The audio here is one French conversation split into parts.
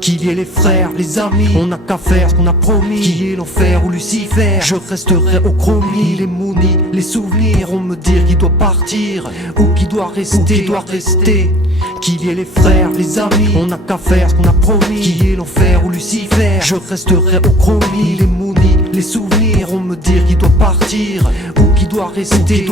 Qu'il y ait les frères, les amis, on n'a qu'à faire ce qu'on a promis. Qu'il y ait l'enfer ou Lucifer, je resterai au chromie. Les mounis, les souvenirs, on me dire qu'il doit partir ou qu'il doit rester, Qu'il y ait les frères, les amis, on n'a qu'à faire ce qu'on a promis. Qu'il y ait l'enfer ou Lucifer, je resterai au chromie. Les mounis, les souvenirs, on me dire qu'il doit partir ou qu'il doit rester,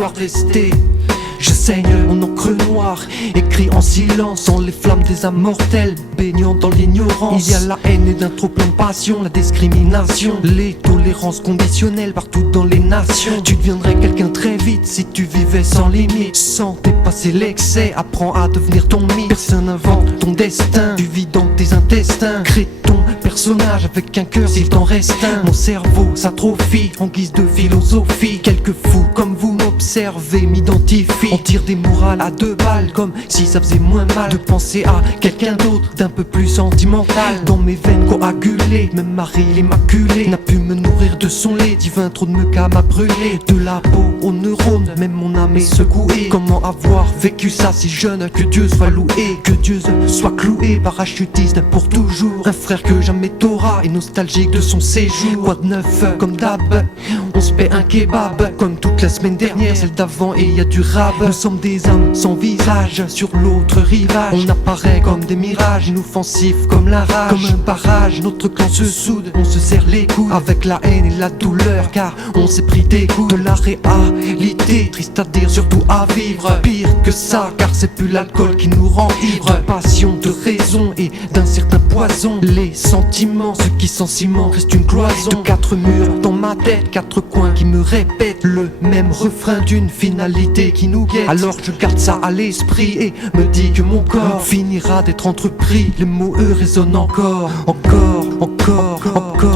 Je saigne mon encre noire, écrit en silence, sans les flammes des âmes mortelles, baignant dans l'ignorance. Il y a la haine et d'un trop plein de passion, la discrimination, les tolérances conditionnelles partout dans les nations. Tu deviendrais quelqu'un très vite si tu vivais sans limite, sans dépasser l'excès, apprends à devenir ton mythe. Personne n'invente ton destin, tu vis dans tes intestins. Crée ton personnage avec un cœur s'il t'en reste un. Mon cerveau s'atrophie en guise de philosophie. Quelques fous comme vous m'observez, m'identifient. On tire des morales à 2 balles, comme si ça faisait moins mal de penser à quelqu'un d'autre, d'un peu plus sentimental. Dans mes veines coagulées, même Marie l'Immaculée n'a pu me nourrir de son lait divin. Trop de meca m'a brûlé, de la peau aux neurones, même mon âme est secouée. Comment avoir vécu ça si jeune? Que Dieu soit loué, que Dieu soit cloué, parachutiste pour toujours. Un frère que jamais t'auras est nostalgique de son séjour. Quoi de neuf, comme d'hab, on se paie un kebab comme toute la semaine dernière, celle d'avant, et y a du rap. Nous sommes des âmes sans visage sur l'autre rivage. On apparaît comme des mirages, inoffensifs comme la rage. Comme un barrage, notre clan se soude, on se serre les coudes avec la haine et la douleur, car on s'est pris des coups de la réalité. Triste à dire, surtout à vivre. Pire que ça, car c'est plus l'alcool qui nous rend ivre. De passion, de raison et d'un certain poison. Les sentiments, ceux qui sont ciment, restent une cloison. De 4 murs dans ma tête, 4 coins qui me répètent le même refrain d'une finalité qui nous guette. Alors je garde ça à l'esprit et me dis que mon corps finira d'être entrepris. Les mots eux résonnent encore.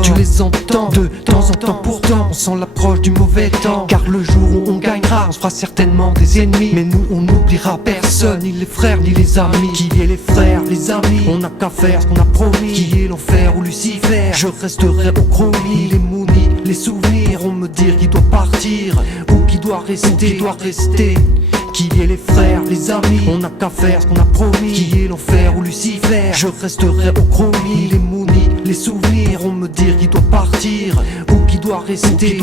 Tu les entends de temps en temps, pourtant on sent l'approche du mauvais temps. Car le jour où on gagnera, on sera certainement des ennemis, mais nous on n'oubliera personne, ni les frères ni les amis. Qu'il y ait les frères, les amis, on n'a qu'à faire ce qu'on a promis. Qu'il y ait l'enfer ou Lucifer, je resterai au chromie. Les mounis, les souvenirs, on me dire qu'il doit partir ou qu'il doit rester, Qu'il y ait les frères, les amis, on n'a qu'à faire ce qu'on a promis. Qu'il y ait l'enfer ou Lucifer, je resterai au chromie. Les mounis, les souvenirs, on me dire qu'il doit partir ou qu'il doit rester,